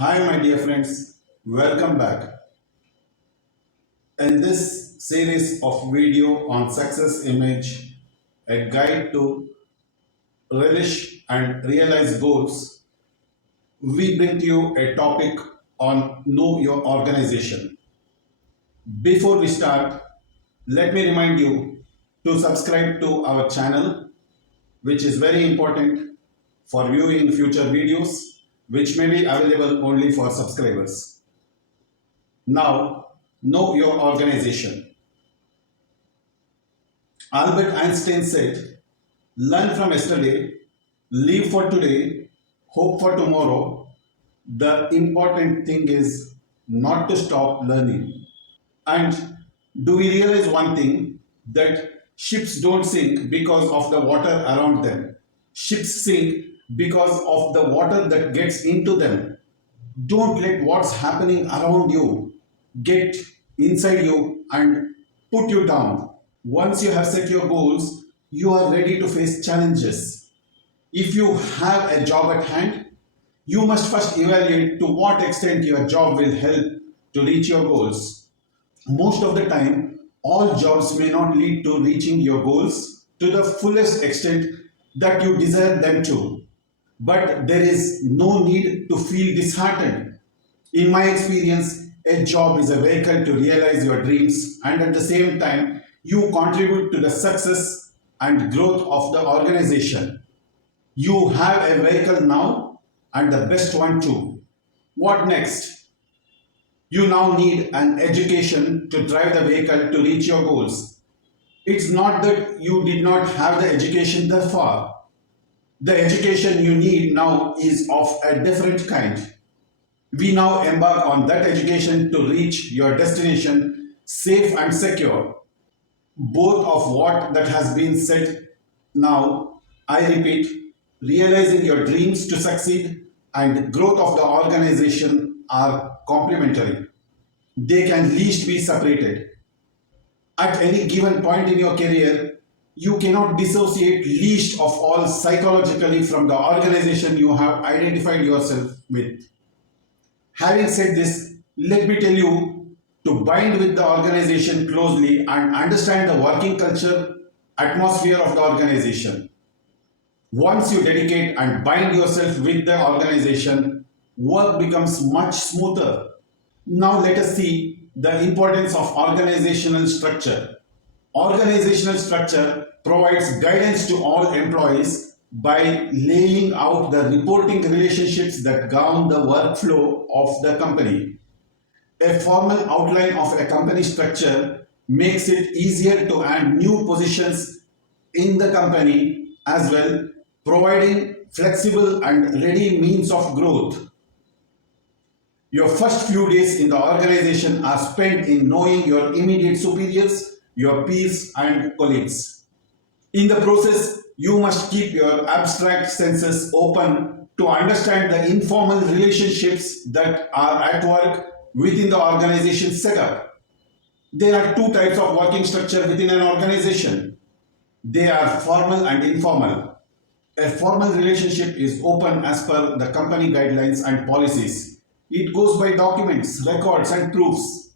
Hi, my dear friends, welcome back. In this series of video on success image, a guide to relish and realize goals, we bring to you a topic on know your organization. Before we start, let me remind you to subscribe to our channel, which is very important for viewing future videos, which may be available only for subscribers. Now, know your organization. Albert Einstein said, learn from yesterday, live for today, hope for tomorrow. The important thing is not to stop learning. And do we realize one thing, that ships don't sink because of the water around them? Ships sink because of the water that gets into them. Don't let what's happening around you get inside you and put you down. Once you have set your goals, you are ready to face challenges. If you have a job at hand, you must first evaluate to what extent your job will help to reach your goals. Most of the time, all jobs may not lead to reaching your goals to the fullest extent that you desire them to. But there is no need to feel disheartened. In my experience, a job is a vehicle to realize your dreams, and at the same time, you contribute to the success and growth of the organization. You have a vehicle now and the best one too. What next? You now need an education to drive the vehicle to reach your goals. It's not that you did not have the education thus far. The education you need now is of a different kind. We now embark on that education to reach your destination safe and secure. Both of what that has been said now, I repeat, realizing your dreams to succeed and growth of the organization are complementary. They can least be separated. At any given point in your career, you cannot dissociate least of all psychologically from the organization you have identified yourself with. Having said this, let me tell you to bind with the organization closely and understand the working culture, atmosphere of the organization. Once you dedicate and bind yourself with the organization, work becomes much smoother. Now let us see the importance of organizational structure. Organizational structure provides guidance to all employees by laying out the reporting relationships that govern the workflow of the company. A formal outline of a company structure makes it easier to add new positions in the company as well, providing flexible and ready means of growth. Your first few days in the organization are spent in knowing your immediate superiors, your peers, and colleagues. In the process, you must keep your abstract senses open to understand the informal relationships that are at work within the organization setup. There are two types of working structure within an organization. They are formal and informal. A formal relationship is open as per the company guidelines and policies. It goes by documents, records, and proofs.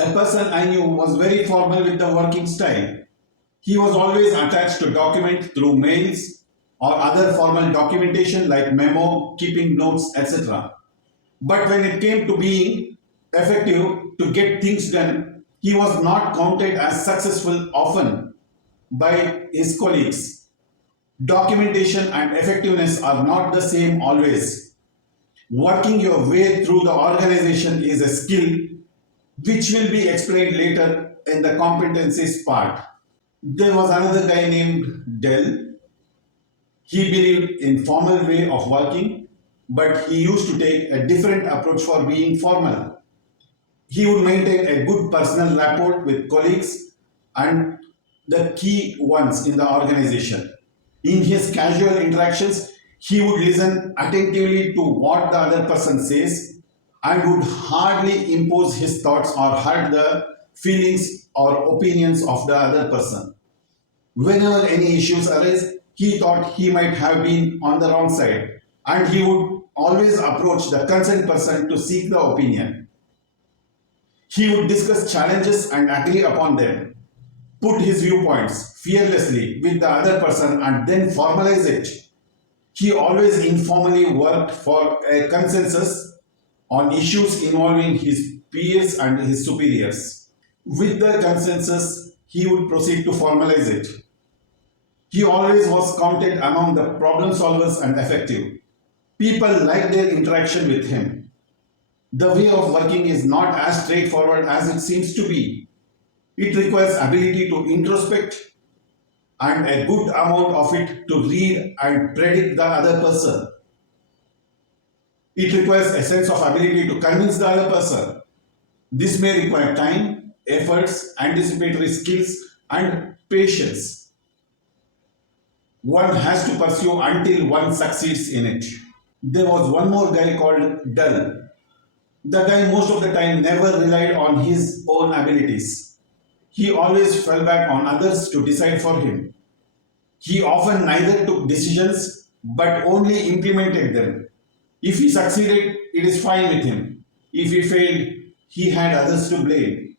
A person I knew was very formal with the working style. He was always attached to document through mails or other formal documentation like memo, keeping notes, etc. But when it came to being effective to get things done, he was not counted as successful often by his colleagues. Documentation and effectiveness are not the same always. Working your way through the organization is a skill which will be explained later in the competencies part. There was another guy named Dell. He believed in formal way of working, but he used to take a different approach for being formal. He would maintain a good personal rapport with colleagues and the key ones in the organization. In his casual interactions, he would listen attentively to what the other person says and would hardly impose his thoughts or hurt the feelings or opinions of the other person. Whenever any issues arise, he thought he might have been on the wrong side and he would always approach the concerned person to seek the opinion. He would discuss challenges and agree upon them, put his viewpoints fearlessly with the other person and then formalize it. He always informally worked for a consensus on issues involving his peers and his superiors. With the consensus, he would proceed to formalize it. He always was counted among the problem solvers and effective. People liked their interaction with him. The way of working is not as straightforward as it seems to be. It requires ability to introspect and a good amount of it to read and predict the other person. It requires a sense of ability to convince the other person. This may require time, efforts, anticipatory skills, and patience. One has to pursue until one succeeds in it. There was one more guy called Dull. The guy most of the time never relied on his own abilities. He always fell back on others to decide for him. He often neither took decisions but only implemented them. If he succeeded, it is fine with him. If he failed, he had others to blame.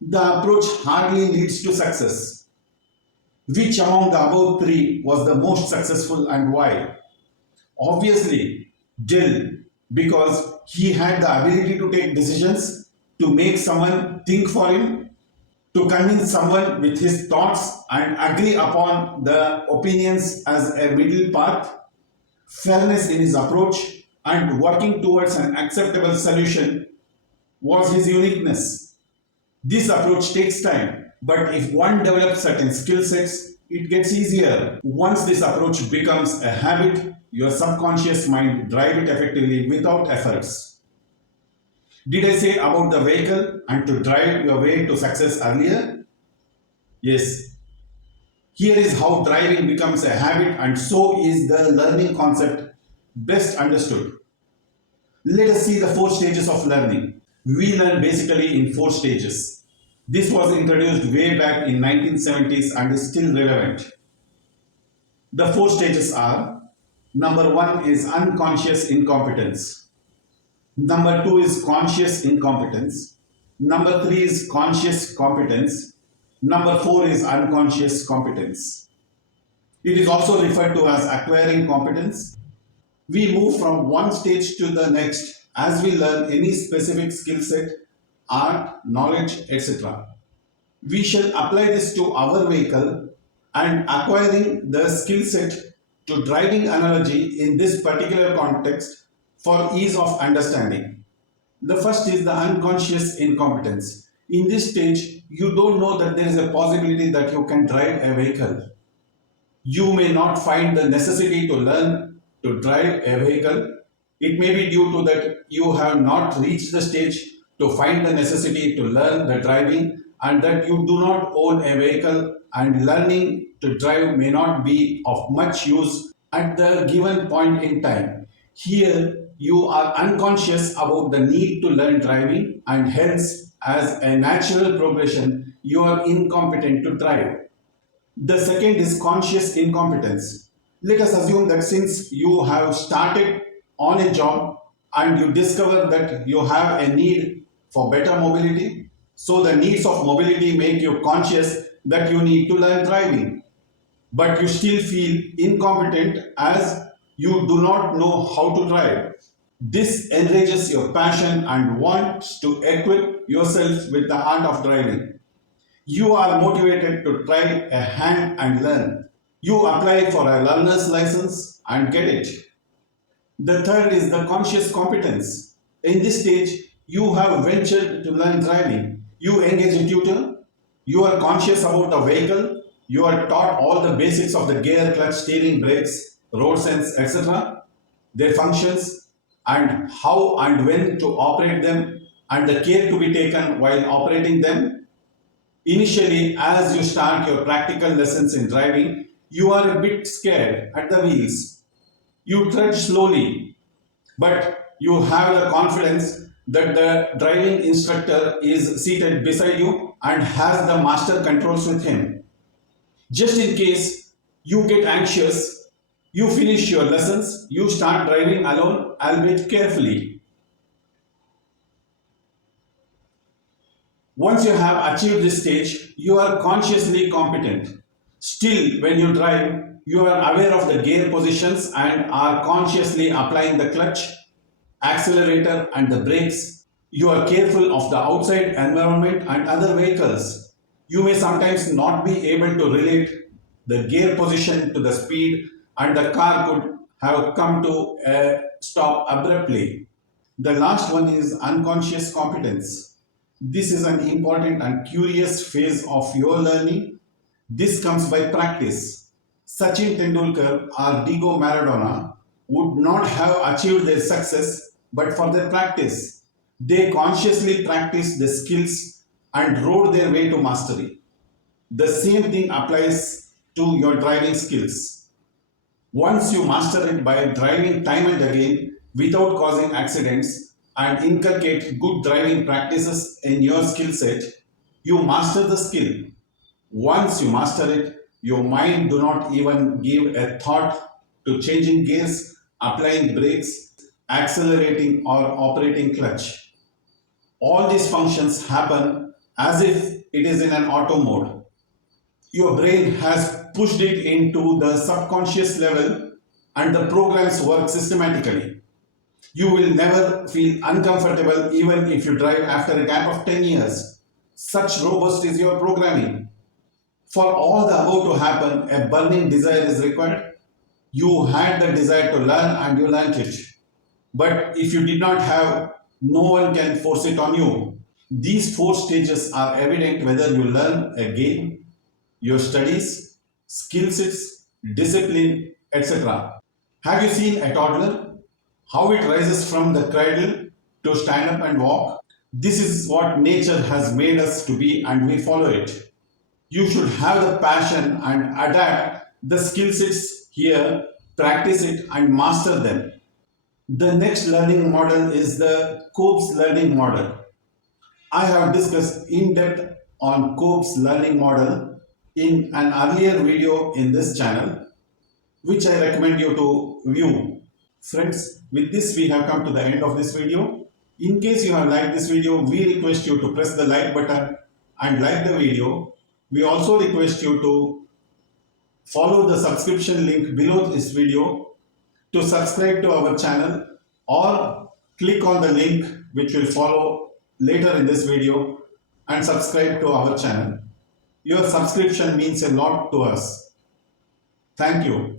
The approach hardly leads to success. Which among the above three was the most successful and why? Obviously, Dill, because he had the ability to take decisions, to make someone think for him, to convince someone with his thoughts and agree upon the opinions as a middle path, fairness in his approach, and working towards an acceptable solution was his uniqueness. This approach takes time, but if one develops certain skill sets, it gets easier. Once this approach becomes a habit, your subconscious mind drives it effectively without efforts. Did I say about the vehicle and to drive your way to success earlier? Yes. Here is how driving becomes a habit, and so is the learning concept best understood. Let us see the four stages of learning. We learn basically in four stages. This was introduced way back in 1970s and is still relevant. The four stages are: number one is unconscious incompetence. Number two is conscious incompetence. Number three is conscious competence. Number four is unconscious competence. It is also referred to as acquiring competence. We move from one stage to the next as we learn any specific skill set, art, knowledge, etc. We shall apply this to our vehicle and acquiring the skill set to driving analogy in this particular context for ease of understanding. The first is the unconscious incompetence. In this stage, you don't know that there is a possibility that you can drive a vehicle. You may not find the necessity to learn to drive a vehicle. It may be due to that you have not reached the stage to find the necessity to learn the driving, and that you do not own a vehicle, and learning to drive may not be of much use at the given point in time. Here, you are unconscious about the need to learn driving, and hence, as a natural progression, you are incompetent to drive. The second is conscious incompetence. Let us assume that since you have started on a job and you discover that you have a need for better mobility, so the needs of mobility make you conscious that you need to learn driving, but you still feel incompetent as you do not know how to drive. This enrages your passion and wants to equip yourself with the art of driving. You are motivated to try a hand and learn. You apply for a learner's license and get it. The third is the conscious competence. In this stage, you have ventured to learn driving. You engage a tutor. You are conscious about the vehicle. You are taught all the basics of the gear, clutch, steering, brakes, road sense, etc., their functions, and how and when to operate them, and the care to be taken while operating them. Initially, as you start your practical lessons in driving, you are a bit scared at the wheels. You trudge slowly, but you have the confidence that the driving instructor is seated beside you and has the master controls with him. Just in case you get anxious, you finish your lessons, you start driving alone albeit carefully. Once you have achieved this stage, you are consciously competent. Still, when you drive, you are aware of the gear positions and are consciously applying the clutch, accelerator, and the brakes. You are careful of the outside environment and other vehicles. You may sometimes not be able to relate the gear position to the speed, and the car could have come to a stop abruptly. The last one is unconscious competence. This is an important and curious phase of your learning. This comes by practice. Sachin Tendulkar or Diego Maradona would not have achieved their success but for their practice. They consciously practiced the skills and rode their way to mastery. The same thing applies to your driving skills. Once you master it by driving time and again without causing accidents and inculcate good driving practices in your skill set, you master the skill. Once you master it, your mind do not even give a thought to changing gears, applying brakes, accelerating or operating clutch. All these functions happen as if it is in an auto mode. Your brain has pushed it into the subconscious level and the programs work systematically. You will never feel uncomfortable even if you drive after a gap of 10 years. Such robust is your programming. For all the above to happen, a burning desire is required. You had the desire to learn and you learned it. But if you did not have, no one can force it on you. These four stages are evident whether you learn a game, your studies, skill sets, discipline, etc. Have you seen a toddler? How it rises from the cradle to stand up and walk? This is what nature has made us to be and we follow it. You should have the passion and adapt the skill sets here, practice it and master them. The next learning model is the Cope's learning model. I have discussed in depth on Cope's learning model in an earlier video in this channel, which I recommend you to view. Friends, with this we have come to the end of this video. In case you have liked this video, we request you to press the like button and like the video. We also request you to follow the subscription link below this video to subscribe to our channel, or click on the link which will follow later in this video and subscribe to our channel. Your subscription means a lot to us. Thank you.